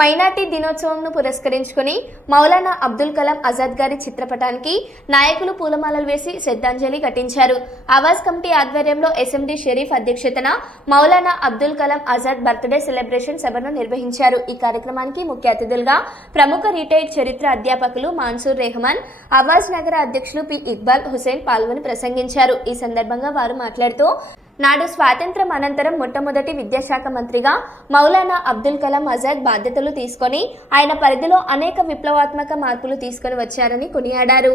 Minority దినోత్సవంను పురస్కరించుకుని మౌలానా అబ్దుల్ కలాం ఆజాద్ గారి చిత్రపటానికి నాయకులు పూలమాలలు వేసి శ్రద్ధాంజలి ఘటించారు. ఆవాజ్ కమిటీ ఆధ్వర్యంలో ఎస్ఎండి షరీఫ్ అధ్యక్షతన మౌలానా అబ్దుల్ కలాం ఆజాద్ బర్త్డే సెలబ్రేషన్ సభను నిర్వహించారు. ఈ కార్యక్రమానికి ముఖ్య అతిథులుగా ప్రముఖ రిటైర్డ్ చరిత్ర అధ్యాపకులు మాన్సూర్ రెహమాన్, ఆవాజ్ నగర అధ్యక్షులు పి ఇక్బాల్ హుసేన్ పాల్గొని ప్రసంగించారు. ఈ సందర్భంగా వారు మాట్లాడుతూ నాడు స్వాతంత్ర్యం అనంతరం మొట్టమొదటి విద్యాశాఖ మంత్రిగా మౌలానా అబ్దుల్ కలాం ఆజాద్ బాధ్యతలు తీసుకొని ఆయన పరిధిలో అనేక విప్లవాత్మక మార్పులు తీసుకొని వచ్చారని కొనియాడారు.